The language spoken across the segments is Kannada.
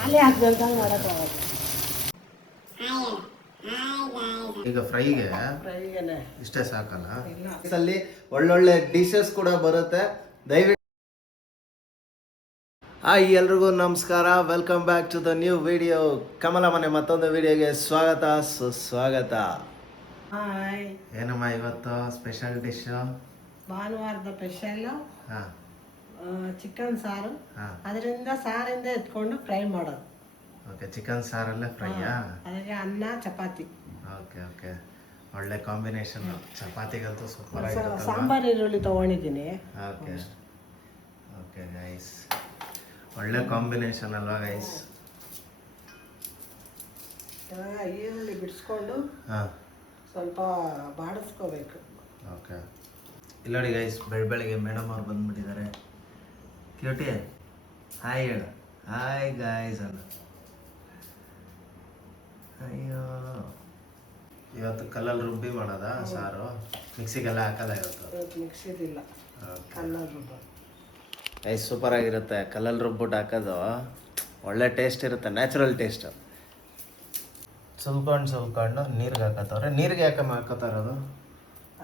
ಖಾಲಿ ಹಾಕ್ದಂತ ಮಾಡೋಕ್ಕಾಗಲ್ಲ. ಈಗ ಫ್ರೈಗೆ ಫ್ರೈಗೆನೆ ಇಷ್ಟೇ ಸಾಕಲ್ಲ. ಇಲ್ಲ ಅಲ್ಲಿ ಒಳ್ಳೊಳ್ಳೆ ಡಿಶಸ್ ಕೂಡ ಬರುತ್ತೆ. ದಯವಿಟ್ಟು ಹಾಯ್ ಎಲ್ರಿಗೂ ನಮಸ್ಕಾರ, welcome back to the new video. Kamala ಮನೆ ಮತ್ತೊಂದು ವಿಡಿಯೋಗೆ ಸ್ವಾಗತ ಸುಸ್ವಾಗತ. ಹಾಯ್, ಏನಮ್ಮ ಇವತ್ತು ಸ್ಪೆಷಲ್ ಡಿಶ್? ಭಾನುವಾರದ ಸ್ಪೆಷಲ್ಲು ಹಾಂ ಚಿಕನ್ ಸಾರು. ಹಾಂ ಅದರಿಂದ ಸಾರಿಂದ ಎತ್ಕೊಂಡು ಫ್ರೈ ಮಾಡೋದು. ಓಕೆ, ಚಿಕನ್ ಸಾರಲ್ಲೇ ಫ್ರೈಯಾ? ಅದಕ್ಕೆ ಅನ್ನ ಚಪಾತಿ. ಓಕೆ ಓಕೆ, ಒಳ್ಳೆ ಕಾಂಬಿನೇಷನ್. ಚಪಾತಿಗಂತೂ ಸೂಪರ್ ಆಗಿರುತ್ತೆ. ಸಾಂಬಾರು ಈರುಳ್ಳಿ ತೊಗೊಂಡಿದ್ದೀನಿ. ಓಕೆ ಓಕೆ ಗೈಸ್, ಒಳ್ಳೆ ಕಾಂಬಿನೇಷನ್ ಅಲ್ವಾ ಗೈಸ್? ಇವಾಗ ಈರುಳ್ಳಿ ಬಿಡಿಸ್ಕೊಂಡು ಹಾಂ ಸ್ವಲ್ಪ ಬಾಡಿಸ್ಕೋಬೇಕು. ಓಕೆ, ಇಲ್ಲ ನೋಡಿ ಗೈಸ್, ಬೆಳಗ್ಗೆ ಮೇಡಮ್ ಅವ್ರು ಬಂದ್ಬಿಟ್ಟಿದ್ದಾರೆ. ಕ್ಯೂಟಿ ಹಾಯ್ ಹೇಳು. ಹಾಯ್ ಗಾಯ್ಸ್ ಅಲ್ಲ. ಅಯ್ಯೋ, ಇವತ್ತು ಕಲ್ಲಲ್ಲಿ ರುಬ್ಬಿ ಮಾಡೋದ ಸಾರು? ಮಿಕ್ಸಿಗೆಲ್ಲ ಹಾಕಲ್ಲ ಇವತ್ತು? ಮಿಕ್ಸಿದಿಲ್ಲ, ಕಲ್ಲಲ್ಲಿ ರುಬ್ಬ. ಗೈಸ್ ಸೂಪರ್ ಆಗಿರುತ್ತೆ. ಕಲ್ಲಲ್ಲಿ ರುಬ್ಬಿಟ್ಟು ಹಾಕೋದು ಒಳ್ಳೆ ಟೇಸ್ಟ್ ಇರುತ್ತೆ, ನ್ಯಾಚುರಲ್ ಟೇಸ್ಟ್. ಸುಲ್ಕೊಂಡು ನೀರಿಗೆ ಹಾಕತ್ತವ್ರೆ. ನೀರಿಗೆ ಯಾಕೆ ಹಾಕೋತಾ ಇರೋದು?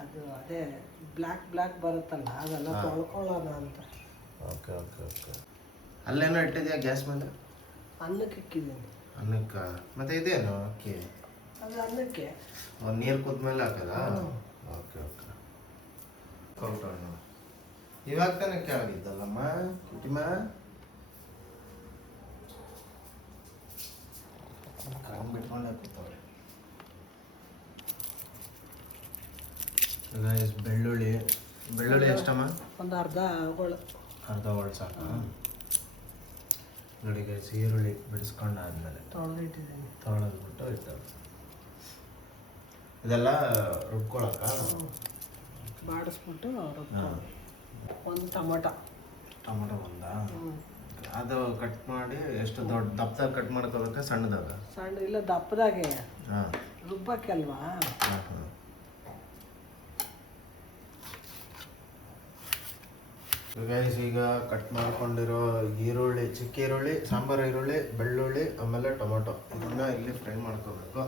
ಅದು ಅದೇ ಬ್ಲ್ಯಾಕ್ ಬರುತ್ತಲ್ಲ, ಅದೆಲ್ಲ ತೊಳ್ಕೊಳ್ಳೋಣ ಅಂತ. Okay okay okay. ಅಲ್ಲೇನೋ ಇಟ್ಟಿದ್ಯಾ ಗ್ಯಾಸ್ ಮೇಲೆ? ಅನ್ನಕ್ಕೆ ಇಕ್ಕಿದ್ದೀನಿ. ಅನ್ನಕ್ಕೆ? ಮತ್ತೆ ಇದೇನು ಅಕ್ಕಿ? ಅದು ಅನ್ನಕ್ಕೆ ಒಂದು ನೀರು ಕುದ್ಮೇಲೆ ಹಾಕದ? Okay okay. ಕೌಟಣ್ಣು ಇವಾಗ ತಾನೇ ಕೆಳಗಿದ್ದಲ್ಲಮ್ಮ ಕುಟಿಮ? ಕಣ್ಣು ಬಿಟ್ಕೊಂಡೆ ಕೂತವ್ರೆ. ಬೆಳ್ಳುಳ್ಳಿ ಎಷ್ಟಮ್ಮ? ಒಂದು ಅರ್ಧ ಒಳ ಸಾಕ. ನೋಡಿ ಗೈಸ್, ಈರುಳ್ಳಿ ಬಿಡಿಸ್ಕೊಂಡಾದ್ಮೇಲೆ ತೊಳೆದಿಟ್ಟಿದ್ದೀನಿ. ತೊಳೆದ್ಬಿಟ್ಟು ಇಟ್ಟವು. ಇದೆಲ್ಲ ರುಬ್ಕೊಳಕ ಬಾಡಿಸ್ಬಿಟ್ಟು ಒಂದು ಟೊಮೊಟೊ ಒಂದಾ? ಅದು ಕಟ್ ಮಾಡಿ ಎಷ್ಟು ದೊಡ್ಡ ದಪ್ಪದಾಗ ಕಟ್ ಮಾಡ್ಕೋಬೇಕಾ ಸಣ್ಣದಾಗ? ಸಣ್ಣ ಇಲ್ಲ, ದಪ್ಪದಾಗೆ. ಹಾಂ, ರುಬ್ಬಕ್ಕೆ ಅಲ್ವಾ? ಹಾಂ ಹಾಂ. ಗೈಸ್, ಈಗ ಕಟ್ ಮಾಡ್ಕೊಂಡಿರೋ ಈರುಳ್ಳಿ, ಚಿಕ್ಕ ಈರುಳ್ಳಿ, ಸಾಂಬಾರು ಈರುಳ್ಳಿ, ಬೆಳ್ಳುಳ್ಳಿ, ಆಮೇಲೆ ಟೊಮೊಟೊ, ಇದನ್ನ ಇಲ್ಲಿ ಫ್ರೈ ಮಾಡ್ಕೋಬೇಕು.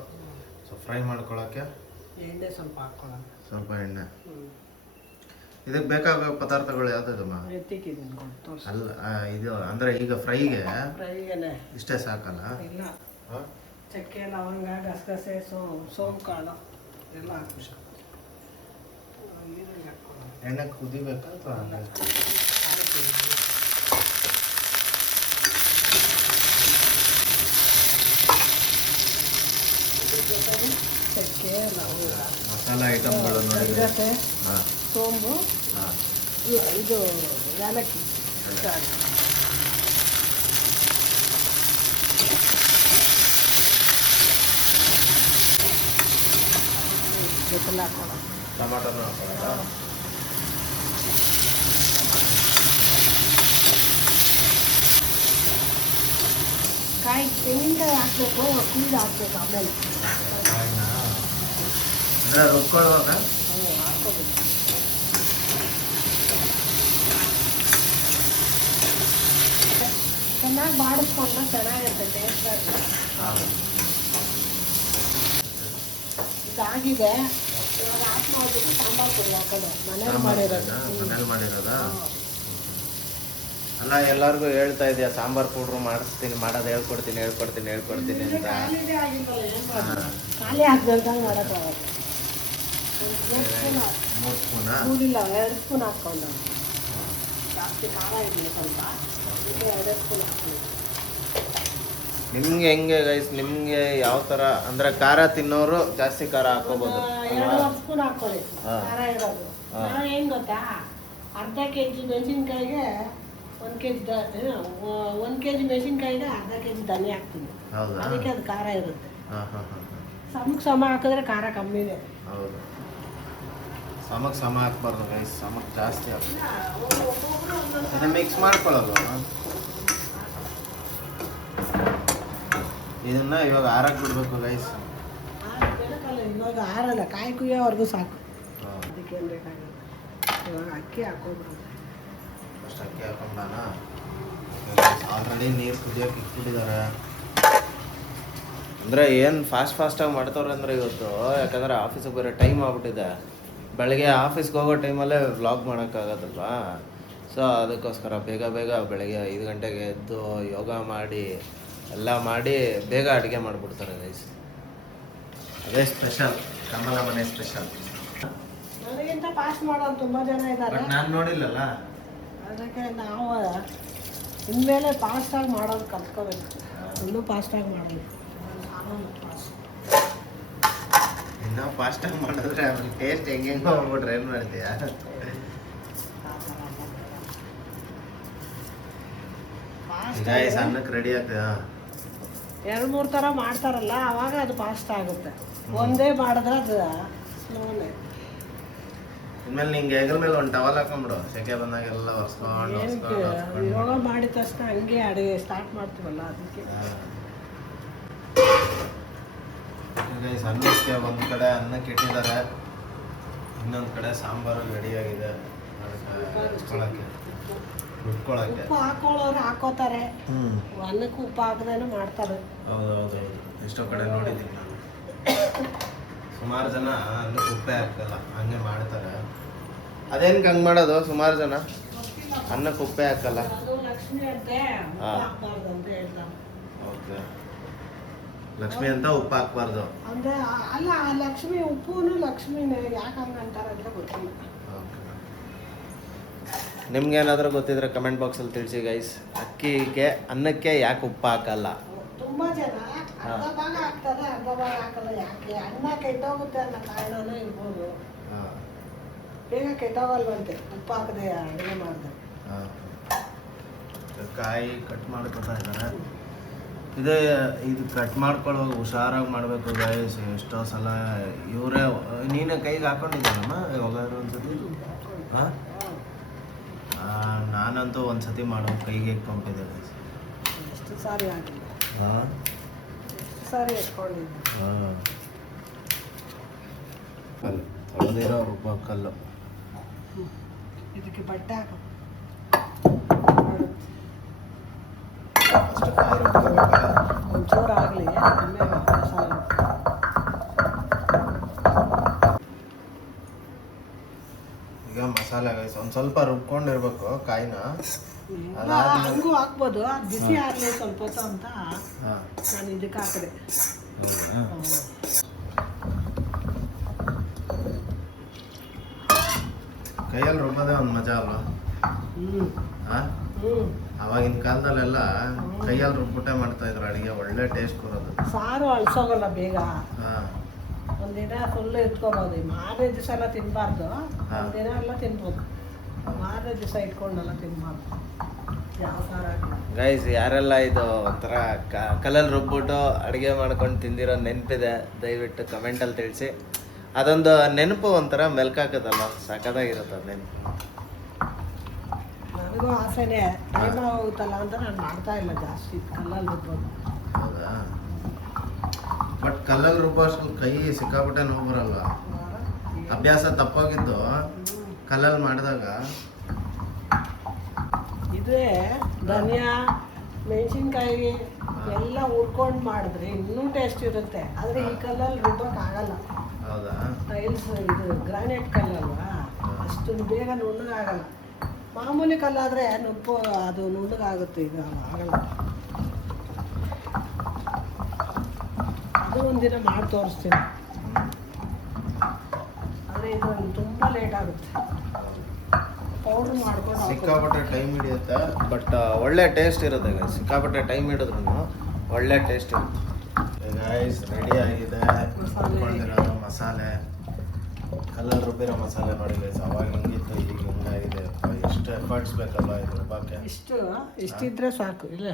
ಸೊ ಫ್ರೈ ಮಾಡ್ಕೊಳ್ಳೋಕ್ಕೆ ಎಣ್ಣೆ ಸ್ವಲ್ಪ ಹಾಕ್ಕೊಳ್ಳೋಣ. ಸ್ವಲ್ಪ ಎಣ್ಣೆ. ಇದಕ್ಕೆ ಬೇಕಾಗೋ ಪದಾರ್ಥಗಳು ಯಾವ್ದಮ್ಮ? ಎತ್ತಿಕ್ಕಿದ್ದೀನಿ, ತೋರಿಸಿ. ಅಲ್ಲ, ಇದು ಅಂದರೆ ಈಗ ಫ್ರೈಗೆ ಫ್ರೈಗೆನೆ ಇಷ್ಟೇ ಸಾಕಲ್ಲ? ಇಲ್ಲ, ಹಾಂ, ಚಕ್ಕೆ, ಲವಂಗ, ಗಸಗಸೆ, ಸೋಂಪು ಕಾಳು ಎಲ್ಲ ಹಾಕಿ ಈರುಳ್ಳಿ ಹಾಕ್ಕೊಳ್ಳೋಣ. ಎಣ್ಣೆ ಕುದಿಬೇಕಾ ಅಥವಾ ಚಕ್ಕೆ, ಲವಂಗ, ಮಸಾಲೆ ಐಟಮ್ಗಳು ನೋಡಿ. ಗಸಗಸೆ, ಹಾಂ ಸೋಂಪು, ಹಾಂ, ಇದು ಏಲಕ್ಕಿ ಜೊತೆಲ್ಲ ಹಾಕೋಣ. ಟೊಮಾಟೊನೂ ಹಾಕೋಣ. ಕಾಯಿ ತೆಂಗಿನಕಾಯಿ ಹಾಕ್ಬೇಕು, ಕುಯ್ದು ಹಾಕ್ಬೇಕು. ಆಮೇಲೆ ಕಾಯಿನ ಅಂದರೆ ರುಬ್ಕೊಳ್ಳುವಾಗ ಹಾಕ್ಕೋಬೇಕು. ಚೆನ್ನಾಗಿ ಬಾಡಿಸ್ಕೊಂಡ್ರೆ ಚೆನ್ನಾಗಿರುತ್ತೆ, ಟೇಸ್ಟ್ ಆಗಿ. ಇದಾಗಿದೆ. ಇವಾಗ ಆಫ್ ಮಾಡಿಬಿಟ್ಟು ಸಾಂಬಾರು ಪುಡಿ ಹಾಕೋದು. ಮನೇಲಿ ಮಾಡಿರೋದಾ? ಅಲ್ಲ, ಎಲ್ಲರಿಗೂ ಹೇಳ್ತಾ ಇದೆಯಾ ಸಾಂಬಾರು ಪೌಡ್ರು ಮಾಡಿಸ್ತೀನಿ, ಮಾಡೋದು ಹೇಳ್ಕೊಡ್ತೀನಿ ಅಂತ. ಖಾಲಿ ಹಾಕ್ದಂತ ಮಾಡೋಕ್ಕಾಗಲ್ಲ. 3 ಸ್ಪೂನಾ? ಕೂಡಿಲ್ಲ, 2 ಸ್ಪೂನ್ ಹಾಕ್ಕೊಂಡು. ಜಾಸ್ತಿ ಖಾರ ಇರಲಿ ಸ್ವಲ್ಪ, ಅದಕ್ಕೆ 2 ಸ್ಪೂನ್ ಹಾಕ್ಕೊಂಡು. ನಿಮ್ಗೆ ಹೆಂಗೆ ಗೈಸ್? ನಿಮ್ಗೆ ಯಾವ ಥರ ಅಂದರೆ ಖಾರ ತಿನ್ನೋರು ಜಾಸ್ತಿ ಖಾರ ಹಾಕೋಬೋದು. 2 ಸ್ಪೂನ್ ಹಾಕ್ಕೊಳ್ಳಿ ಖಾರ ಇರೋದು. ನಾವು ಏನು ಗೊತ್ತಾ, ಅರ್ಧ kg ಮೆಣಸಿನ್ಕಾಯಿಗೆ 1 kg ಮೆಣಸಿನ್ಕಾಯಿಗೆ ಅರ್ಧ kg ಧನಿಯಾ ಹಾಕ್ತೀನಿ. ಹೌದಾ? ಅದಕ್ಕೆ ಅದು ಖಾರ ಇರುತ್ತೆ. ಹಾಂ ಹಾಂ ಹಾಂ. ಸಮ ಹಾಕಿದ್ರೆ ಖಾರ ಕಮ್ಮಿದೆ. ಹೌದು, ಸಮ ಹಾಕ್ಬಾರ್ದು ಗೈಸ್, ಸಮಕ್ಕೆ ಜಾಸ್ತಿ ಹಾಕ್ಬಾರ್ದು. ಇದನ್ನ ಮಿಕ್ಸ್ ಮಾಡ್ಕೊಳ್ಳೋದು. ಇದನ್ನ ಇವಾಗ ಆರಕ್ಕೆ ಬಿಡಬೇಕು ಗೈಸ್. ಬೆಳಕಲ್ಲ, ಇವಾಗ ಆರಲ್ಲ, ಕಾಯಿ ಕುಯ್ಯೋವರೆಗೂ ಸಾಕು. ಅದಕ್ಕೇನು ಬೇಕಾಗಿಲ್ಲ. ಇವಾಗ ಅಕ್ಕಿ ಹಾಕೋದು. ಫಸ್ಟ್ ಅಕ್ಕಿ ಹಾಕೊಂಡಾನ. ಆಲ್ರೆಡಿ ನೀರು ಕುದಿಯೋಕೆ ಇಟ್ಬಿಟ್ಟಿದ್ದಾರೆ. ಅಂದರೆ ಏನು ಫಾಸ್ಟಾಗಿ ಮಾಡ್ತವ್ರೆ ಅಂದರೆ ಇವತ್ತು, ಯಾಕಂದರೆ ಆಫೀಸಿಗೆ ಬೇರೆ ಟೈಮ್ ಆಗ್ಬಿಟ್ಟಿದೆ. ಬೆಳಗ್ಗೆ ಆಫೀಸ್ಗೆ ಹೋಗೋ ಟೈಮಲ್ಲೇ ವ್ಲಾಗ್ ಮಾಡೋಕ್ಕಾಗೋದಲ್ವಾ. ಸೊ ಅದಕ್ಕೋಸ್ಕರ ಬೇಗ ಬೆಳಗ್ಗೆ 5 ಗಂಟೆಗೆ ಎದ್ದು ಯೋಗ ಮಾಡಿ ಎಲ್ಲ ಮಾಡಿ ಬೇಗ ಅಡುಗೆ ಮಾಡಿಬಿಡ್ತಾರೆ ಗೈಸ್. ಅದೇ ಸ್ಪೆಷಲ್, ಕಮಲ ಮನೆ ಸ್ಪೆಷಲ್. ನನಗಿಂತ ಫಾಸ್ಟ್ ಮಾಡೋರು ತುಂಬ ಜನ ಇದ್ದಾರೆ. ನಾನು ನೋಡಿಲ್ಲಲ್ಲ, ಅದಕ್ಕೆ ನಾವು ಇನ್ಮೇಲೆ ಫಾಸ್ಟಾಗಿ ಮಾಡೋದು ಕಲ್ತ್ಕೋಬೇಕು. ಇನ್ನೂ ಫಾಸ್ಟಾಗಿ ಮಾಡೋದು. ಇನ್ನೂ ಫಾಸ್ಟಾಗಿ ಮಾಡಿದ್ರೆ ಅವ್ರಿಗೆ ಟೇಸ್ಟ್ ಹೆಂಗೆ ಹೋಗ್ಬಿಟ್ರೆ ಏನು ಮಾಡ್ತೀಯಾ? ಗೈಸ್ ಅನ್ನಕ್ಕೆ ರೆಡಿ ಆಗ್ತದೆ. 2-3 ಥರ ಮಾಡ್ತಾರಲ್ಲ, ಆವಾಗ ಅದು ಫಾಸ್ಟ್ ಆಗುತ್ತೆ. ಒಂದೇ ಮಾಡಿದ್ರೆ ಅದು ಸ್ಲೋನೇ. ಇನ್ಮೇಲೆ ನಿಂಗೆ ಹೆಗಲ ಮೇಲೆ ಒಂದು ಟವಲ್ ಹಾಕೊಂಡ್ಬಿಡು, ಸೆಕೆ ಬಂದಾಗೆಲ್ಲ ಒರೆಸ್ಕೊಂಡು ಯೋಗ ಮಾಡಿದ ತಕ್ಷಣ ಹಂಗೆ ಅಡುಗೆ ಸ್ಟಾರ್ಟ್ ಮಾಡ್ತೀವಲ್ಲ, ಅದಕ್ಕೆ. ಗೈಸ್ ಅನ್ನಕ್ಕೆ ಒಂದು ಕಡೆ ಅನ್ನಕ್ಕೆ ಇಟ್ಟಿದ್ದಾರೆ, ಇನ್ನೊಂದು ಕಡೆ ಸಾಂಬಾರು ರೆಡಿಯಾಗಿದೆ ರುಬ್ಕೊಳ್ಳೋಕ್ಕೆ. ಉಪ್ಪು ಹಾಕೊಳ್ಳೋರು ಹಾಕೋತಾರೆ, ಅನ್ನಕ್ಕೆ ಉಪ್ಪು ಹಾಕದೇನೆ ಮಾಡ್ತಾರೆ. ಹೌದು, ಎಷ್ಟೋ ಕಡೆ ನೋಡಿದ್ದೀನಿ ನಾನು. ಸುಮಾರು ಜನ ಅನ್ನಕ್ಕೆ ಉಪ್ಪೇ ಹಾಕಲ್ಲ, ಹಂಗೆ ಮಾಡ್ತಾರೆ. ಅದೇನಕ್ಕೆ ಹಂಗೆ ಮಾಡೋದು? ಸುಮಾರು ಜನ ಅನ್ನಕ್ಕೆ ಉಪ್ಪೇ ಹಾಕಲ್ಲ. ಲಕ್ಷ್ಮಿ ಅಂತೆ ಹಾಕ್ಬಾರ್ದು ಅಂತ ಹೇಳ್ತಾರೆ. ಓಕೆ, ಲಕ್ಷ್ಮಿ ಅಂತ ಉಪ್ಪು ಹಾಕ್ಬಾರ್ದು ಅಂದ್ರೆ ಅಲ್ಲ, ಲಕ್ಷ್ಮಿ ಉಪ್ಪುನು ಲಕ್ಷ್ಮಿನೇ ಯಾಕೆ ಹಂಗೆ ಅಂತಾರೆ ಅಂತ ಗೊತ್ತಿಲ್ಲ. ನಿಮ್ಗೇನಾದರೂ ಗೊತ್ತಿದ್ರೆ ಕಮೆಂಟ್ ಬಾಕ್ಸಲ್ಲಿ ತಿಳಿಸಿ ಗೈಸ್. ಅನ್ನಕ್ಕೆ ಯಾಕೆ ಉಪ್ಪು ಹಾಕಲ್ಲ? ತುಂಬಾ ಜನ ಅರ್ಧ ಭಾಗ ಹಾಕ್ತಾರೆ, ಅರ್ಧ ಭಾಗ ಹಾಕಲ್ಲ. ಯಾಕೆ? ಅನ್ನ ಕೆಟ್ಟೋಗುತ್ತೆ ಅನ್ನೋ ಕಾರಣನೂ ಇರ್ಬೋದು. ಬೇಗ ಕೆಟ್ಟೋಗಲ್ವಂತೆ ಉಪ್ಪು ಹಾಕದೆ ಅಡುಗೆ ಮಾಡಿದೆ. ಕಾಯಿ ಕಟ್ ಮಾಡ್ಕೊತಾ ಇದ್ದಾರೆ. ಇದು ಕಟ್ ಮಾಡ್ಕೊಳ್ಳುವಾಗ ಹುಷಾರಾಗಿ ಮಾಡಬೇಕು ಗೈಸ್. ಎಷ್ಟೋ ಸಲ ಇವರೇ, ನೀನೇ ಕೈಗೆ ಹಾಕೊಂಡಿದ್ದೀನಮ್ಮ ಯಾವಾಗಾದ್ರೂ ಒಂದ್ಸತಿ? ಹಾಂ, ನಾನಂತೂ ಒಂದ್ಸತಿ ಮಾಡೋ ಕೈಗೆ ಇಟ್ಕೊಂಡಿದ್ದೆ ಗೈಸ್. ಎಷ್ಟು ಸಾರಿ ಆಗಿಲ್ಲ. ಹಾಂ, ಎಷ್ಟು ಸಾರಿ ಇಟ್ಕೊಂಡಿದ್ದೆ. ಹಾಂ, ಕಲ್ಲು ತೊಳೆದಿರೋ ರುಬ್ಬೋ ಕಲ್ಲು. ಇದಕ್ಕೆ ಬಟ್ಟೆ ಹಾಕೋ. ಫಸ್ಟ್ ಕಾಯಿ ರುಬ್ಕೋಬೇಕಾ? ಒಂಚೂರು ಆಗಲಿ, ಆಮೇಲೆ ಮಸಾಲೆ. ಈಗ ಮಸಾಲೆ ಗೈಸ್ ಒಂದು ಸ್ವಲ್ಪ ರುಬ್ಕೊಂಡಿರ್ಬೇಕು ಕಾಯಿನ. ಹಂಗೂ ಹಾಕ್ಬೋದು, ಬಿಸಿ ಆಗಲಿ ಸ್ವಲ್ಪ ಹೊತ್ತು ಅಂತ ನಾನು ಇದಕ್ಕೆ ಹಾಕಿದೆ. ಕೈಯಲ್ಲಿ ರುಬ್ಬೋದೇ ಒಂದು ಮಜಾ ಅಲ್ವಾ? ಅವಾಗಿನ ಕಾಲದಲ್ಲೆಲ್ಲ ಕೈಯಲ್ಲಿ ರುಬ್ಬಿಟ್ಟೆ ಮಾಡ್ತಾ ಇದ್ರು ಅಡುಗೆ, ಒಳ್ಳೆ ಟೇಸ್ಟ್ ಬರೋದು. ಸಾರು ಅಳ್ಸೋಗಲ್ಲ ಬೇಗ. ಒಂದಿನ ಫುಲ್ ಇಟ್ಕೊಬೋದು. ಮಾರನೇ ದಿವಸ ಎಲ್ಲ ತಿನ್ನಬಾರ್ದು, ಒಂದಿನ ಎಲ್ಲ ತಿನ್ಬೋದು. ಮಾರನೇ ದಿವಸ ಇಟ್ಕೊಂಡೆಲ್ಲ ತಿನ್ನಬಾರ್ದು. ಯಾವ ಸಾರು ಗೈಸ್, ಯಾರೆಲ್ಲ ಇದು ಒಂಥರ ಕಲ್ಲಲ್ಲಿ ರುಬ್ಬಿಟ್ಟು ಅಡುಗೆ ಮಾಡ್ಕೊಂಡು ತಿಂದಿರೋ ನೆನಪಿದೆ ದಯವಿಟ್ಟು ಕಮೆಂಟಲ್ಲಿ ತಿಳಿಸಿ. ಅದೊಂದು ನೆನಪು ಒಂಥರ ಮೆಲ್ಕಾಕತ್ತಲ್ಲ, ಸಖತ್ತಾಗಿರುತ್ತೆ ಅದು ನೆನಪು. ನನಗೂ ಆಸೆನೇ, ಟೈಮ್ ಹೋಗುತ್ತಲ್ಲ ಅಂತ ನಾನು ಮಾಡ್ತಾ ಇಲ್ಲ ಜಾಸ್ತಿ ಕಲ್ಲಲ್ಲಿ ರುಬ್ಬೋದು. ಹೌದಾ? ಬಟ್ ಕಲ್ಲಲ್ಲಿ ರುಬ್ಬೋ ಅಷ್ಟು ಕೈ ಸಿಕ್ಕಾಬಿಟ್ಟೆ ನೋವು ಬರಲ್ಲ. ಅಭ್ಯಾಸ ತಪ್ಪೋಗಿದ್ದು ಕಲ್ಲಲ್ಲಿ ಮಾಡಿದಾಗ. ಇದೇ ಧನಿಯಾ, ಮೆಣಸಿನ್ಕಾಯಿ ಎಲ್ಲ ಹುರ್ಕೊಂಡು ಮಾಡಿದ್ರೆ ಇನ್ನೂ ಟೇಸ್ಟ್ ಇರುತ್ತೆ. ಆದರೆ ಈ ಕಲ್ಲಲ್ಲಿ ರುಬ್ಬೋಕ್ಕಾಗಲ್ಲ. ಹೌದಾ? ಟೈಲ್ಸ್ ಇದು ಗ್ರಾನೈಟ್ ಕಲ್ಲಲ್ವಾ, ಅಷ್ಟು ಬೇಗ ನುಣ್ಣಗಾಗಲ್ಲ. ಮಾಮೂಲಿ ಕಲ್ಲಾದರೆ ನುಪ್ಪು ಅದು ನುಣ್ಣಗಾಗುತ್ತೆ, ಈಗ ಆಗಲ್ಲ. ಅದು ಒಂದಿನ ಮಾಡಿ ತೋರಿಸ್ತೀನಿ. ಆದರೆ ಇದು ತುಂಬ ಲೇಟ್ ಆಗುತ್ತೆ. ಪೌಡ್ರ್ ಮಾಡ್ಕೊಂಡು ಸಿಕ್ಕಾಪಟ್ಟೆ ಟೈಮ್ ಹಿಡಿಯುತ್ತೆ, ಬಟ್ ಒಳ್ಳೆ ಟೇಸ್ಟ್ ಇರುತ್ತೆ ಗೈಸ್. ಸಿಕ್ಕಾಪಟ್ಟೆ ಟೈಮ್ ಹಿಡಿದ್ರೂ ಒಳ್ಳೆ ಟೇಸ್ಟ್ ಇರುತ್ತೆ. ಗೈಸ್ ರೆಡಿ ಆಗಿದೆ ಮಸಾಲೆ. ಕಲ್ಲಲ್ಲಿ ರುಬ್ಬಿರೋ ಮಸಾಲೆ ನೋಡಿ ಗೈಸ್. ಅವಾಗ ಹಿಂಗಿತ್ತು, ಈಗ ಹಿಂಗಾಗಿದೆ. ಎಷ್ಟು ಎಫರ್ಟ್ಸ್ ಬೇಕಲ್ವ ಇದು ರುಬ್ಬಕ್ಕೆ. ಇಷ್ಟಿದ್ರೆ ಸಾಕು. ಇಲ್ಲ,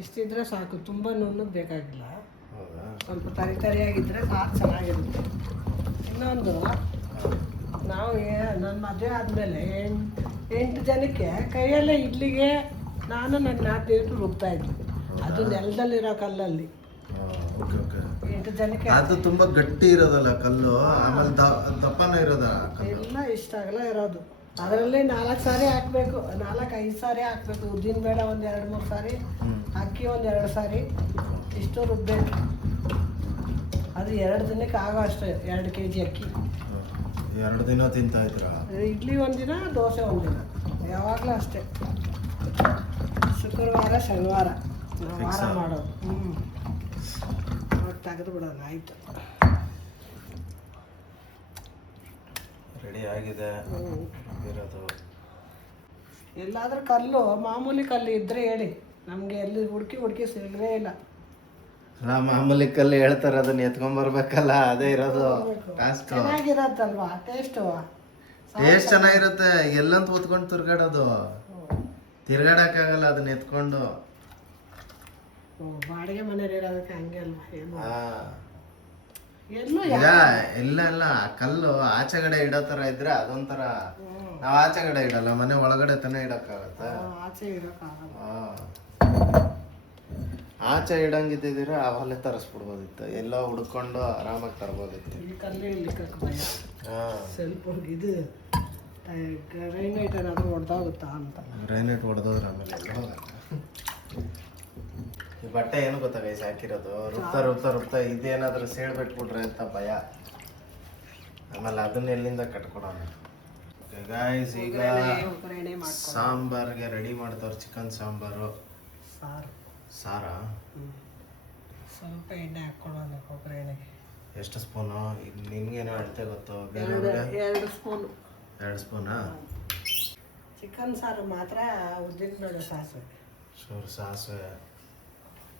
ಇಷ್ಟಿದ್ರೆ ಸಾಕು, ತುಂಬ ನುಣ್ಣಗೆ ಬೇಕಾಗಿಲ್ಲ. ಸ್ವಲ್ಪ ತರಿಯಾಗಿದ್ದರೆ ಸಾಕು, ಚೆನ್ನಾಗಿರುತ್ತೆ. ಇನ್ನೊಂದು, ನಾವು ನನ್ನ ಮದುವೆ ಆದಮೇಲೆ 8 ಜನಕ್ಕೆ ಕೈಯಲ್ಲೇ ಇಡ್ಲಿಗೆ ನಾನು ನನ್ನ ನಾಲ್ಕು ರುಬ್ತಾ ಇದ್ವಿ. ಅದು ನೆಲದಲ್ಲಿರೋ ಕಲ್ಲಲ್ಲಿ. 8 ಜನಕ್ಕೆ. ಅದು ತುಂಬಾ ಗಟ್ಟಿ ಇರೋದಲ್ಲ ಕಲ್ಲು, ಆಮೇಲೆ ದಪ್ಪನೂ ಇರೋದ ಎಲ್ಲ ಇಷ್ಟ ಆಗಲ್ಲ ಇರೋದು. ಅದರಲ್ಲಿ 4 ಸಾರಿ ಹಾಕಬೇಕು, 4-5 ಸಾರಿ ಹಾಕಬೇಕು. ಉದ್ದಿನ ಬೇಳೆ ಒಂದು 2-3 ಸಾರಿ, ಅಕ್ಕಿ ಒಂದು 2 ಸಾರಿ, ಇಷ್ಟು ರುಬ್ಬೇಕು. ಅದು 2 ದಿನಕ್ಕೆ ಆಗೋ ಅಷ್ಟೇ. 2 kg ಅಕ್ಕಿ 2 ದಿನ ತಿಂತಾ ಇದ್ರ? ಇಡ್ಲಿ ಒಂದಿನ, ದೋಸೆ ಒಂದಿನ, ಯಾವಾಗಲೂ ಅಷ್ಟೇ. ಶುಕ್ರವಾರ ಶನಿವಾರ ವಾರ ಮಾಡೋದು. ತೆಗೆದು ಬಿಡೋಣ. ಆಯಿತು, ರೆಡಿ ಆಗಿದೆ ಇರೋದು. ಎಲ್ಲಾದ್ರೂ ಕಲ್ಲು, ಮಾಮೂಲಿ ಕಲ್ಲು ಇದ್ರೆ ಹೇಳಿ, ನಮಗೆ ಎಲ್ಲಿ ಹುಡುಕಿ ಸಿಗಲೇ ಇಲ್ಲ. ಮಾಮೂಲಿ ಕಲ್ಲು ಹೇಳ್ತಾರೆ, ಅದನ್ನ ಎತ್ಕೊಂಡ್ಬರ್ಬೇಕಲ್ಲ, ಅದೇ ಇರೋದು ಟಾಸ್ಕ್. ಚೆನ್ನಾಗಿರತ್ತಲ್ವಾ ಟೇಸ್ಟು? ಟೇಸ್ಟ್ ಚೆನ್ನಾಗಿರುತ್ತೆ. ಎಲ್ಲಂತ ಹೊತ್ಕೊಂಡು ತಿರ್ಗಾಡೋದು, ತಿರ್ಗಾಡಕ್ಕಾಗಲ್ಲ ಅದನ್ನ ಎತ್ಕೊಂಡು. ಬಾಡಿಗೆ ಮನೇಲಿ ಇರೋದಕ್ಕೆ ಹಂಗೆ ಅಲ್ವಾ? ಈಗ ಇಲ್ಲ ಕಲ್ಲು ಆಚೆಗಡೆ ಇಡೋ ತರ ಇದ್ರೆ ಅದೊಂಥರ. ನಾವ್ ಆಚೆಗಡೆ ಇಡಲ್ಲ, ಮನೆ ಒಳಗಡೆ ತಾನೇ ಇಡಕ್ಕಾಗತ್ತ. ಆಚೆ ಇಡೋಕ್ಕಾಗಲ್ಲ. ಆಚೆ ಇಡಂಗಿದ್ದಿದ್ರೆ ಅವಾಗಲೇ ತರಿಸ್ಬಿಡ್ಬೋದಿತ್ತು, ಎಲ್ಲ ಹುಡ್ಕೊಂಡು ಆರಾಮಾಗಿ ತರ್ಬೋದಿತ್ತು. ಈ ಕಲ್ಲೇ ಇಡ್ಲಿಕ್ಕೆ ಭಯ. ಸ್ವಲ್ಪ ಇದು ಗ್ರೈನೈಟ್ ಏನಾದರೂ ಹೊಡೆದೋಗುತ್ತಾ ಅಂತ. ಗ್ರೈನೈಟ್ ಹೊಡೆದೋದ್ರೆ ಆಮೇಲೆ ಈ ಬಟ್ಟೆ ಏನು ಗೊತ್ತಾ ಗೈಸ್ ಹಾಕಿರೋದು, ರುಬ್ತಾ ಇದೇನಾದ್ರೂ ಸೇಳ್ಬಿಟ್ಬಿಟ್ರೆ ಅಂತ ಭಯ. ಆಮೇಲೆ ಅದನ್ನ ಎಲ್ಲಿಂದ ಕಟ್ಕೊಡೋಣ. ಗೈಸ್ ಈಗ ಸಾಂಬಾರ್ಗೆ ರೆಡಿ ಮಾಡ್ತಾವ್ರೆ. ಚಿಕನ್ ಸಾಂಬಾರು ಸಾರಾ. ಸ್ವಲ್ಪ ಎಣ್ಣೆ ಹಾಕ್ಕೊಳ್ಳೋಣ ಕೊಬ್ಬರಿ ಎಣ್ಣೆಗೆ. ಎಷ್ಟು ಸ್ಪೂನು? ಈಗ ನಿನ್ಗೇನೋ ಅಳತೆ ಗೊತ್ತು? 2 ಸ್ಪೂನು. 2 ಸ್ಪೂನಾ? ಚಿಕನ್ ಸಾರು ಮಾತ್ರ ಉದ್ದಿನಬೇಳೆ ಸಾಸಿವೆ, ಚೂರು ಸಾಸಿವೆ,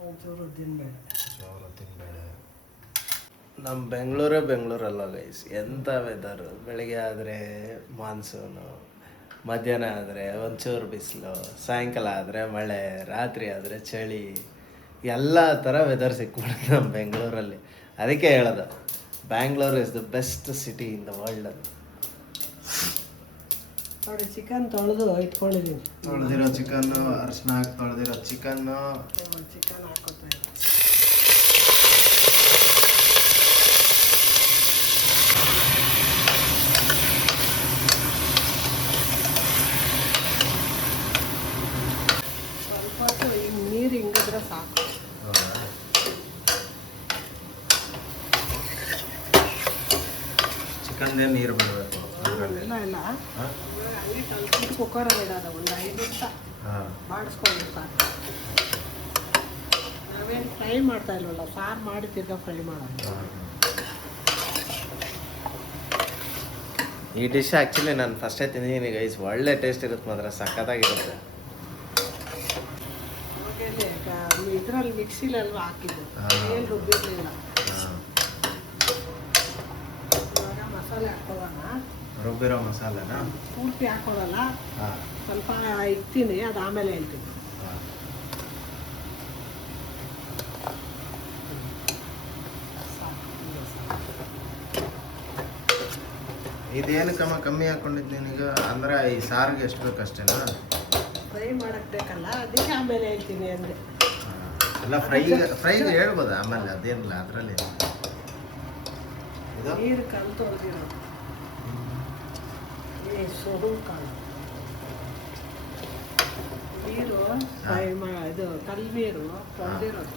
ಒಂಚೂರು ಉದ್ದಿನಬೇಳೆ, ಉದ್ದಿನಬೇಳೆ. ನಮ್ಮ ಬೆಂಗಳೂರಲ್ಲ ಗೈಸ್, ಎಂಥ ವೆದರು. ಬೆಳಿಗ್ಗೆ ಆದರೆ ಮಾನ್ಸೂನು, ಮಧ್ಯಾಹ್ನ ಆದರೆ ಒಂಚೂರು ಬಿಸಿಲು, ಸಾಯಂಕಾಲ ಆದರೆ ಮಳೆ, ರಾತ್ರಿ ಆದರೆ ಚಳಿ, ಎಲ್ಲ ಥರ ವೆದರ್ ಸಿಕ್ಬಿಡುತ್ತೆ ನಮ್ಮ ಬೆಂಗಳೂರಲ್ಲಿ. ಅದಕ್ಕೆ ಹೇಳೋದು, Bangalore is the best city in the world ಅಂತ. ನೋಡಿ, ಚಿಕನ್ ತೊಳೆದು ಇಟ್ಕೊಂಡಿದ್ದೀನಿ. ತೊಳೆದಿರೋ ಚಿಕನ್ನು, ಅರಿಶಿನ ಹಾಕಿ ತೊಳೆದಿರೋ ಚಿಕನ್ನು ಹಾಕೋತಾ ಇದ್ದೀನಿ. ಸ್ವಲ್ಪ ಹೊತ್ತು ನೀರು ಹಿಂಗಿದ್ರೆ ಸಾಕು. ಚಿಕನ್ದೇ ನೀರು ಬಿಡಬೇಕು? ಇಲ್ಲ ಹಂಗೆ ಕಲ್ಸಿಟ್ಟು ಕುಕ್ಕರಲ್ಲಿ ಇಡೋದು. ಒಂದು 5 ನಿಮಿಷ ಬಾಡಿಸ್ಕೊಂಡಿರ್ತಾರೆ. ನಾವೇನು ಫ್ರೈ ಮಾಡ್ತಾ ಇಲ್ವಲ್ಲ, ಸಾರು ಮಾಡಿ ತಿರ್ಗಾ ಫ್ರೈ ಮಾಡೋದು. ಈ ಡಿಶ್ ಆ್ಯಕ್ಚುಲಿ ನಾನು ಫಸ್ಟೇ ತಿಂದಿದ್ದೀನಿ ಗೈಸ್, ಒಳ್ಳೆ ಟೇಸ್ಟ್ ಇರುತ್ತೆ ಮಾತ್ರ, ಸಖತ್ತಾಗಿರುತ್ತೆ. ಇದರಲ್ಲಿ ಮಿಕ್ಸಿಲಲ್ವ ಹಾಕಿದ್ದು, ಏನು ರುಬ್ಬಿರಲಿಲ್ಲ. ಇವಾಗ ಮಸಾಲೆ ಹಾಕೊಳ್ಳೋಣ. ರುಬ್ಬಿರೋ ಮಸಾಲೆನ ಪೂರ್ತಿ ಹಾಕೊಳ್ಳಲ್ಲ, ಸ್ವಲ್ಪ ಇಡ್ತೀನಿ, ಅದು ಆಮೇಲೆ ಹೇಳ್ತೀನಿ. ಇದೇನಕ್ಕಮ್ಮ ಕಮ್ಮಿ ಹಾಕೊಂಡಿದ್ದೀನಿ ಈಗ? ಅಂದ್ರೆ ಈ ಸಾರಿಗೆ ಎಷ್ಟು ಬೇಕು ಅಷ್ಟೇನಾ? ಫ್ರೈ ಮಾಡಕ್ಕೆ ಬೇಕಲ್ಲ, ಅದಕ್ಕೆ ಆಮೇಲೆ ಹೇಳ್ತೀನಿ ಅಂದರೆ. ಎಲ್ಲ ಫ್ರೈಗೆ ಹೇಳ್ಬೋದ ಆಮೇಲೆ? ಅದೇನಿಲ್ಲ ಅದರಲ್ಲಿ. ನೀರು ಕಲ್ಲು ತೊಳೆದಿರೋ ಸೊಡು ಕಾಳು ನೀರು ಫ್ರೈ ಇದು ಕಲ್ಲು ನೀರು ತೊಳೆದಿರೋದು.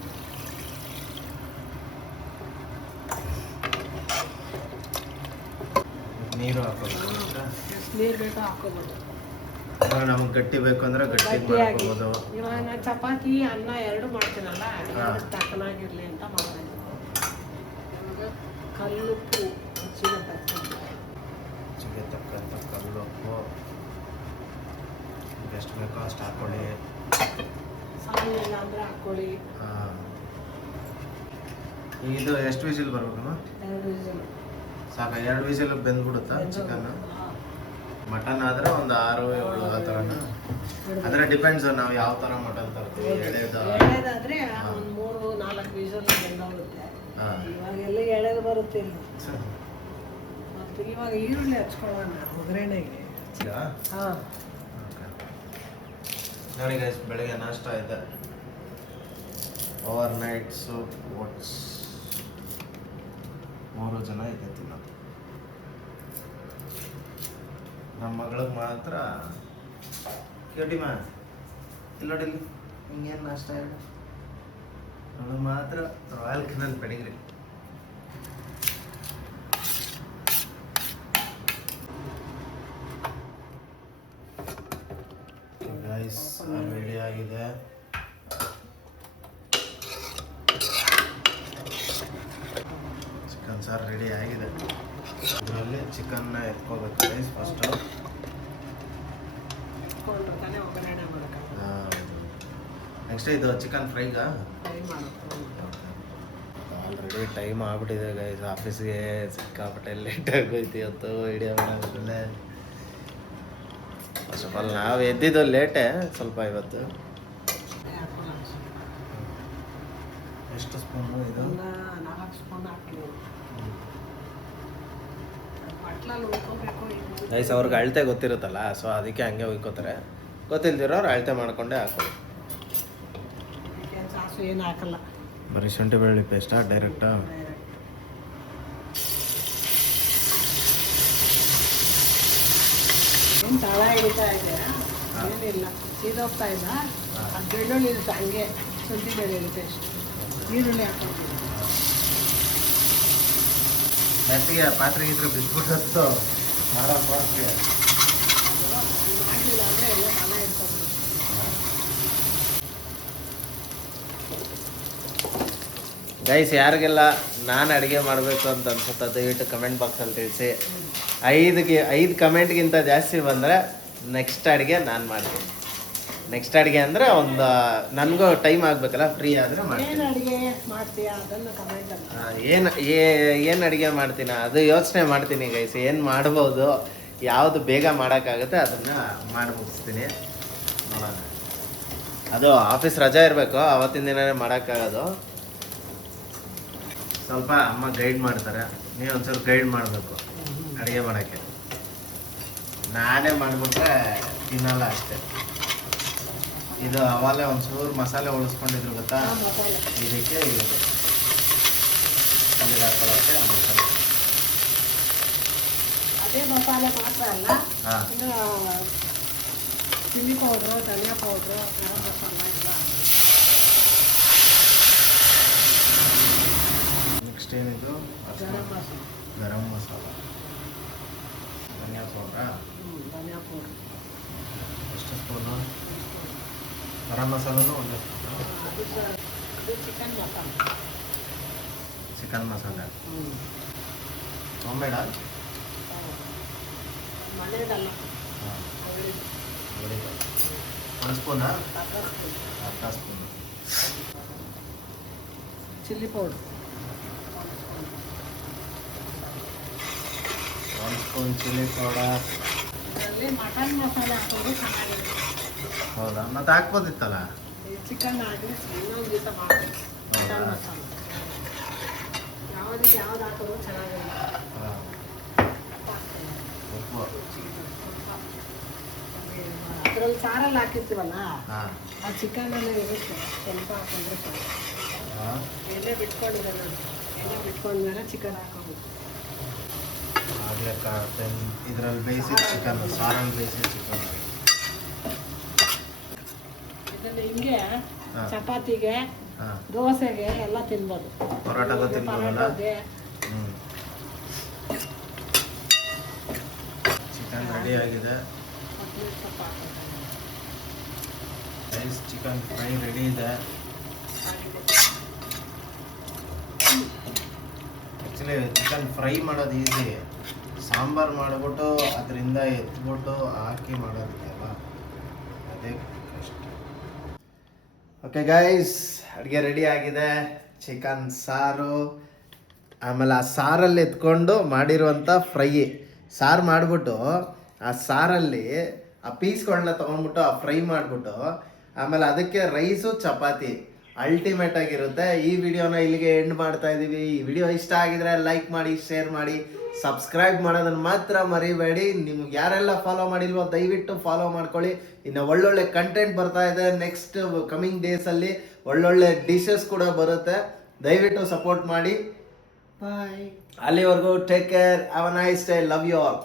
ನೀರು ಹಾಕೋದು? ಎಷ್ಟು ನೀರು ಬೇಕೋ ಹಾಕೋಬೋದು. ನಮಗೆ ಗಟ್ಟಿ ಬೇಕು ಅಂದ್ರೆ ಗಟ್ಟಿ ಮಾಡ್ಕೋಬೋದು. ಇವಾಗ ನಾನು ಚಪಾತಿ ಅನ್ನ 2 ಮಾಡ್ತೀನಲ್ಲ, ತಕ್ಕನಾಗಿರ್ಲಿ ಅಂತ ಮಾಡ್ತಾ ಇದ್ದೀನಿ. ಇವಾಗ ಕಲ್ಲುಪ್ಪು, ರುಚಿಗೆ ತಕ್ಕಂಥ ಕಲ್ಲುಪ್ಪು ಎಷ್ಟು ಬೇಕೋ ಅಷ್ಟು ಹಾಕ್ಕೊಳ್ಳಿ. ಸಾಲಿಲ್ಲ ಅಂದರೆ ಹಾಕ್ಕೊಳ್ಳಿ. ಇದು ಎಷ್ಟು ವಿಸಿಲ್ ಬರ್ಬೇಕಮ್ಮ? 2 ವಿಸಿಲ್ ಸಾಕ? 2 ವಿಸಿಲ್ ಬೆಂದ್ಬಿಡುತ್ತಾ ಚಿಕನ್? ಮಟನ್ ಆದರೆ ಒಂದು 6-7 ಆ ಥರನ? ಅಂದರೆ ಡಿಪೆಂಡ್ಸ್ ನಾವು ಯಾವ ಥರ ಮಟನ್ ತರ್ತೀವಿ. ಎಳೆದಾದರೆ ಒಂದು 3-4 ವಿಸಿಲ್ ಬೆಂದೋಗುತ್ತೆ. ಇವಾಗೆಲ್ಲ ಎಳೆದು ಬರುತ್ತೆ ಇಲ್ಲ. ಮತ್ತು ಇವಾಗ ಈರುಳ್ಳಿ ಹಚ್ಕೊಳ್ಳೋಣ ಒಗ್ಗರಣೆಗೆ. ನೋಡಿ ಗೈಸ್, ಬೆಳಗ್ಗೆ ನಾಷ್ಟ ಇದೆ, ಓವರ್ ನೈಟ್ ಸೂಪ್ ಓಟ್ಸ್. 3 ಜನ ಇದೆ ತಿನ್ನೋದು. ನಮ್ಮ ಮಗಳಿಗೆ ಮಾತ್ರ ಕೇಟಿಮ ಇಲ್ಲ ನೋಡಿ ಹಿಂಗೇನು ನಾಷ್ಟ ಹೇಳಿ ಅವಳು ಮಾತ್ರ ರಾಯಲ್ ಕಿನಲ್ ಪೆಡಿಗ್ರಿ. ಗೈಸ್ ರೆಡಿ ಆಗಿದೆ. ಚಿಕನ್ ಸಾರು ರೆಡಿ ಆಗಿದೆ. ಇದರಲ್ಲಿ ಚಿಕನ್ನ ಎತ್ಕೋಬೇಕು ಗೈಸ್ ಫಸ್ಟು. ನೆಕ್ಸ್ಟ್ ಇದು ಚಿಕನ್ ಫ್ರೈಗ ಆಲ್ರೆಡಿ ಟೈಮ್ ಆಗ್ಬಿಟ್ಟಿದೆ ಗೈಸ್. ಆಫೀಸ್ಗೆ ಸಿಕ್ಕಾಪಟ್ಟೆ ಲೇಟ್ ಆಗೋಯ್ತು ಇವತ್ತು ವಿಡಿಯೋ ಮಾಡೋದ್ರಲ್ಲೇ. ಫಸ್ಟ್ ಆಫ್ ಆಲ್ ನಾವು ಎದ್ದಿದ್ದು ಲೇಟೇ ಸ್ವಲ್ಪ ಇವತ್ತು. ಎಷ್ಟು ಸ್ಪೂನು ಇದು? 4 ಸ್ಪೂನ್ ಹಾಕಿ ಗೈಸ್ ಅವ್ರಿಗೆ ಅಳತೆ ಗೊತ್ತಿರುತ್ತಲ್ಲ, ಸೊ ಅದಕ್ಕೆ ಹಂಗೆ ಉಯ್ಕೋತಾರೆ. ಗೊತ್ತಿಲ್ದಿರೋರು ಅಳತೆ ಮಾಡ್ಕೊಂಡೆ ಹಾಕೋದು. ಸಾಸು ಏನು ಹಾಕಲ್ಲ, ಬರೀ ಶುಂಠಿ ಬೆಳ್ಳುಳ್ಳಿ ಪೇಸ್ಟಾ ಡೈರೆಕ್ಟಾ? ಏನು ತಳ ಹಿಡಿತಾ ಇದೆ ಏನಿಲ್ಲ, ಸೀದೋಗ್ತಾ ಇಲ್ಲ. ಅದು ಬೆಳ್ಳುಳ್ಳಿ ಇರುತ್ತೆ ಹಂಗೆ, ಶುಂಠಿ ಬೆಳ್ಳುಳ್ಳಿ ಪೇಸ್ಟ್, ಈರುಳ್ಳಿ ಹಾಕೋದು. ನೆತ್ತಿಗೆ ಪಾತ್ರೆ ಇದ್ರೆ ಬಿಸ್ಬಿಟ್ಟು ಮಾಡೋ ಮಾಡ್ತೀವಿ. ಮಾಡಲಿಲ್ಲ ಅಂದರೆ ಎಲ್ಲ ಮನ ಇಟ್ಕೊಂಡು ಗೈಸ್ ಯಾರಿಗೆಲ್ಲ ನಾನು ಅಡುಗೆ ಮಾಡಬೇಕು ಅಂತ ಅನ್ಸುತ್ತೆ ದಯವಿಟ್ಟು ಕಮೆಂಟ್ ಬಾಕ್ಸಲ್ಲಿ ತಿಳಿಸಿ. 5 ಕಮೆಂಟ್ಗಿಂತ ಜಾಸ್ತಿ ಬಂದರೆ ನೆಕ್ಸ್ಟ್ ಅಡುಗೆ ನಾನು ಮಾಡ್ತೀನಿ. ನೆಕ್ಸ್ಟ್ ಅಡುಗೆ ಅಂದರೆ ಒಂದು ನನಗೂ ಟೈಮ್ ಆಗಬೇಕಲ್ಲ, ಫ್ರೀ ಆದರೆ ಮಾಡ್ತೀನಿ. ಏನು ಅಡುಗೆ ಮಾಡ್ತೀಯಾ ಅದನ್ನು ಕಮೆಂಟ್ ಅಂತ. ಏನು ಅಡುಗೆ ಮಾಡ್ತೀನಿ ಅದು ಯೋಚನೆ ಮಾಡ್ತೀನಿ ಗೈಸ್. ಏನು ಮಾಡ್ಬೋದು, ಯಾವುದು ಬೇಗ ಮಾಡೋಕ್ಕಾಗುತ್ತೆ ಅದನ್ನು ಮಾಡಿ ಮುಗಿಸ್ತೀನಿ. ನೋಡೋಣ. ಅದು ಆಫೀಸ್ ರಜಾ ಇರಬೇಕು, ಆವತ್ತಿನ ದಿನವೇ ಮಾಡೋಕ್ಕಾಗೋದು. ಸ್ವಲ್ಪ ಅಮ್ಮ ಗೈಡ್ ಮಾಡ್ತಾರೆ, ನೀವು ಒಂಚೂರು ಗೈಡ್ ಮಾಡಬೇಕು ಅಡುಗೆ ಮಾಡೋಕ್ಕೆ. ನಾನೇ ಮಾಡಿಬಿಟ್ರೆ ತಿನ್ನಲ್ಲ ಅಷ್ಟೇ. ಇದು ಅವಾಗಲೇ ಒಂಚೂರು ಮಸಾಲೆ ಉಳಿಸ್ಕೊಂಡಿದ್ರು ಗೊತ್ತಾ, ಇದಕ್ಕೆ ಇದು ಅಲ್ಲಿ ಹಾಕೊಳ್ಳೋಕ್ಕೆ ಮಸಾಲೆ. ಅದೇ ಮಸಾಲೆ ಮಾತ್ರ ಅಲ್ಲ, ಹಾಂ, ಇನ್ನು ಚಿಲ್ಲಿ ಪೌಡ್ರು, ಧನಿಯಾ ಪೌಡ್ರು, ಗರಂ ಮಸಾಲ ಎಲ್ಲ. ನೆಕ್ಸ್ಟ್ ಏನಿದು? ಗರಂ ಮಸಾಲ, ಧನಿಯಾ ಪೌಡ್ರಾ? ಧನಿಯಾ ಪೌಡ್ರು ಎಷ್ಟು ಸ್ಪೂನು? ಗರಂ ಮಸಾಲೂ ಒಂದೇ ಸ್ಪೂನು. ಅದು ಚಿಕನ್ ಮಸಾಲ. ಚಿಕನ್ ಮಸಾಲೆ ಹೋಮ್ಮೇಡಾ? ಮನೆಯದಲ್ಲ, ಹಾಂ, ಅಂಗಡಿ. 1 ಸ್ಪೂನಾ? ಅರ್ಧ ಅರ್ಧ spoon. Chilli powder 1 spoon chilli powder. ಇದರಲ್ಲಿ ಮಟನ್ ಮಸಾಲೆ ಹಾಕೋದು ಚೆನ್ನಾಗಿರುತ್ತೆ. ಹೌದಾ? ಮತ್ತೆ ಹಾಕ್ಬೋದಿತ್ತಲ್ಲ. ಚಿಕನ್ ಹಾಕಿ ಇನ್ನೊಂದು ದಿವಸ ಮಾಡಿ ಮಟನ್ ಮಸಾಲೆ ಯಾವುದಕ್ಕೆ ಯಾವ್ದು ಹಾಕೋದು ಚೆನ್ನಾಗಿರುತ್ತೆ. ಹಾಂ, ಉಪ್ಪು. ಅದರಲ್ಲಿ ಸಾರಲ್ಲಿ ಹಾಕಿರ್ತೀವಲ್ಲ, ಹಾಂ, ಆ ಚಿಕನಲ್ಲೇ ಇರುತ್ತೆ, ಸ್ವಲ್ಪ ಹಾಕೊಂಡ್ರೆ ಸಾಕು. ಹಾಂ, ಎಣ್ಣೆ ಬಿಟ್ಕೊಂಡಿದೆ ನಾನು, ಎಣ್ಣೆ ಬಿಟ್ಕೊಂಡ್ಮೇಲೆ ಚಿಕನ್ ಹಾಕೋಬೇಕು. ಆಗ್ಲಿಕ್ಕೆ ಇದರಲ್ಲಿ ಬೇಯಿಸಿದ ಚಿಕನ್, ಸಾರಲ್ಲಿ ಬೇಯಿಸಿದ ಚಿಕನ್. ಇದನ್ನು ಹಿಂಗೆ ಹಾಂ, ಚಪಾತಿಗೆ, ಹಾಂ, ದೋಸೆಗೆ ಎಲ್ಲ ತಿನ್ಬೋದು. ಪರೋಟಗೂ ತಿನ್ಬೋದಲ್ಲ? ಪರೋಟಗೆ ಹ್ಞೂ. ಚಿಕನ್ ರೆಡಿ ಆಗಿದೆ. ಕೊತ್ತಂಬರಿ ಸೊಪ್ಪು ಹಾಕೋದು. ರೈಸ್ ಚಿಕನ್ ಫ್ರೈ ರೆಡಿ ಇದೆ. ಆ್ಯಕ್ಚುಲಿ ಚಿಕನ್ ಫ್ರೈ ಮಾಡೋದು ಈಸಿ, ಸಾಂಬಾರು ಮಾಡಿಬಿಟ್ಟು ಅದರಿಂದ ಎತ್ಬಿಟ್ಟು ಹಾಕಿ ಮಾಡೋದಿದೆಯಲ್ಲ ಅದೇ ಕಷ್ಟ. ಓಕೆ ಗೈಸ್, ಅಡುಗೆ ರೆಡಿ ಆಗಿದೆ. ಚಿಕನ್ ಸಾರು, ಆಮೇಲೆ ಆ ಸಾರಲ್ಲಿ ಎತ್ಕೊಂಡು ಮಾಡಿರುವಂಥ ಫ್ರೈ. ಸಾರು ಮಾಡಿಬಿಟ್ಟು ಆ ಸಾರಲ್ಲಿ ಆ ಪೀಸ್ಗಳನ್ನ ತೊಗೊಂಡ್ಬಿಟ್ಟು ಆ ಫ್ರೈ ಮಾಡಿಬಿಟ್ಟು ಆಮೇಲೆ ಅದಕ್ಕೆ ರೈಸು ಚಪಾತಿ ಅಲ್ಟಿಮೇಟ್ ಆಗಿರುತ್ತೆ. ಈ ವಿಡಿಯೋನ ಇಲ್ಲಿಗೆ ಎಂಡ್ ಮಾಡ್ತಾ ಇದ್ದೀವಿ. ಈ ವಿಡಿಯೋ ಇಷ್ಟ ಆಗಿದ್ರೆ ಲೈಕ್ ಮಾಡಿ, ಶೇರ್ ಮಾಡಿ, ಸಬ್ಸ್ಕ್ರೈಬ್ ಮಾಡೋದನ್ನು ಮಾತ್ರ ಮರಿಬೇಡಿ. ನಿಮ್ಗೆ ಯಾರೆಲ್ಲ ಫಾಲೋ ಮಾಡಿಲ್ವೋ ದಯವಿಟ್ಟು ಫಾಲೋ ಮಾಡ್ಕೊಳ್ಳಿ. ಇನ್ನು ಒಳ್ಳೊಳ್ಳೆ ಕಂಟೆಂಟ್ ಬರ್ತಾ ಇದೆ. ನೆಕ್ಸ್ಟ್ ಕಮಿಂಗ್ ಡೇಸಲ್ಲಿ ಒಳ್ಳೊಳ್ಳೆ ಡಿಶಸ್ ಕೂಡ ಬರುತ್ತೆ. ದಯವಿಟ್ಟು ಸಪೋರ್ಟ್ ಮಾಡಿ. ಬಾಯ್. ಅಲ್ಲಿವರೆಗೂ take care, have a nice day, love you all.